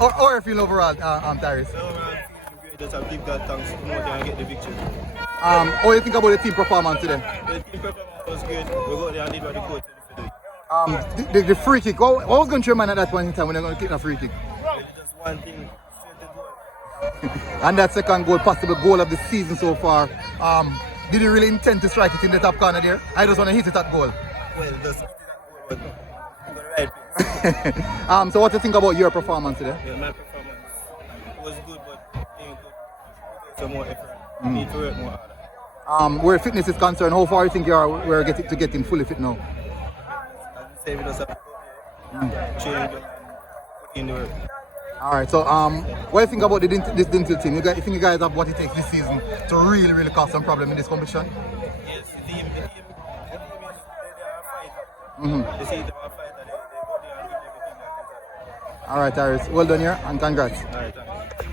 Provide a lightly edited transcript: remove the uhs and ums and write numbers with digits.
Or you feel overall, Tyrese? Overall, just have to give God thanks to promote and get the victory. What do you think about the team performance today? The team performance was good. We got there and did what the coach said to do. The free kick, what was going to your mind at that point in time when they're going to kick a free kick? Just one thing, straight to goal. And that second goal, possible goal of the season so far. Did you really intend to strike it in the top corner there? I just want to hit it at goal. Well, just hit it at goal, but you got the right place. So what do you think about your performance today? Yeah, my performance was good, but ain't good. Some more effort. Need to work more harder. Where fitness is concerned, how far do you think you are we're getting fully fit now? As I say, we just have to go there, change and put in the work. Alright, so what do you think about this Dinthill team? You think you guys have what it takes this season to really cause some problem in this competition? Yes, the team is they are a fighter. They see they are a fighter, they go there and give everything that they have. Alright, Tyrese, well done here and congrats. Alright, thanks.